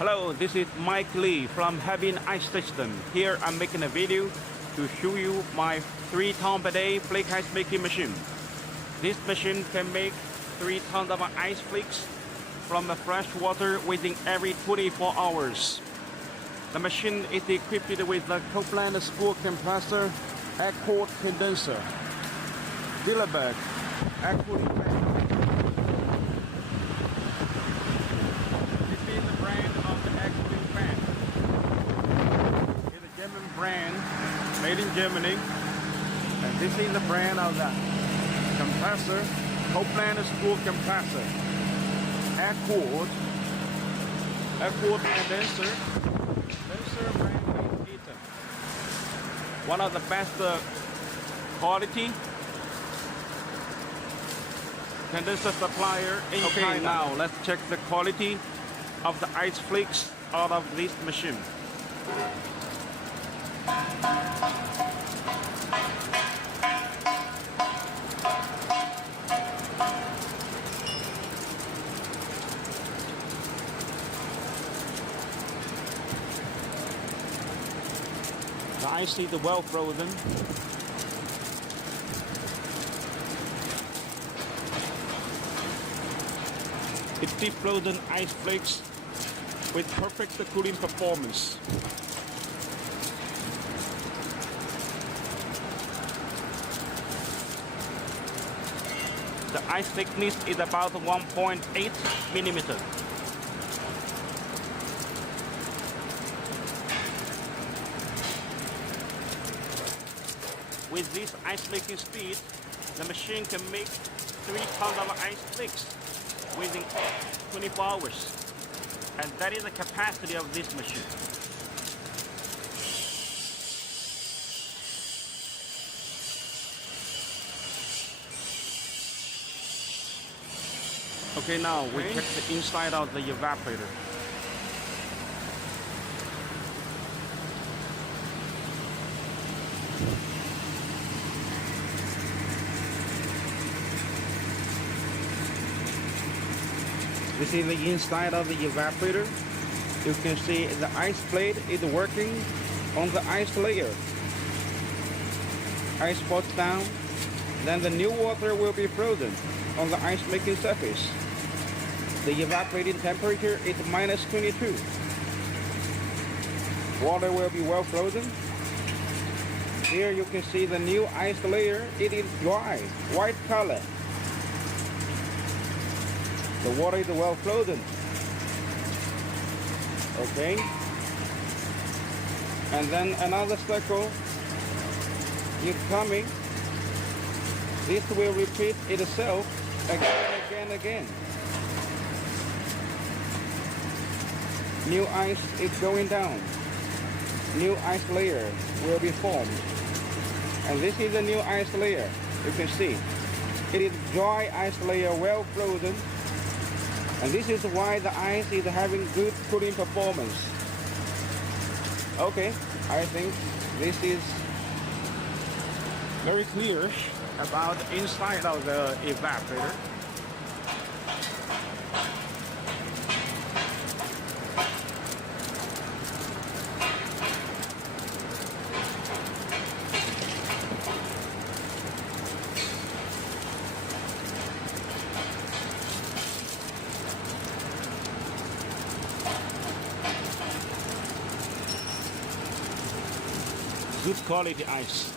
Hello, this is Mike Lee from Herbin Ice System. Here I'm making a video to show you my 3 ton per day flake ice making machine. This machine can make 3 tons of ice flakes from the fresh water within every 24 hours. The machine is equipped with the Copeland scoll compressor, air-cooled condenser, Ziehl-abegg, air-cooled fan. This is the brand of the air-cooling fan. It's a German brand, made in Germany. And this is the brand of the compressor, Copeland scoll compressor, air-cooled condenser. Condenser brand is Eaton. One of the best quality condenser supplier in China. Now let's check the quality of the ice flakes out of this machine. The ice is well frozen. It's deep frozen ice flakes with perfect cooling performance. The ice thickness is about 1.8 millimeters. With this ice making speed, the machine can make 3 tons of ice flakes within 24 hours. And that is the capacity of this machine. Okay, now we check the inside of the evaporator. This is the inside of the evaporator. You can see the ice plate is working on the ice layer. Ice pours down, then the new water will be frozen on the ice making surface. The evaporating temperature is -22. Water will be well frozen. Here you can see the new ice layer. It is dry, white color. The water is well frozen. Okay. And then another circle is coming. This will repeat itself again. New ice is going down. New ice layer will be formed. And this is the new ice layer. You can see. It is dry ice layer, well frozen. And this is why the ice is having good cooling performance. Okay, I think this is very clear about the inside of the evaporator. Good quality ice.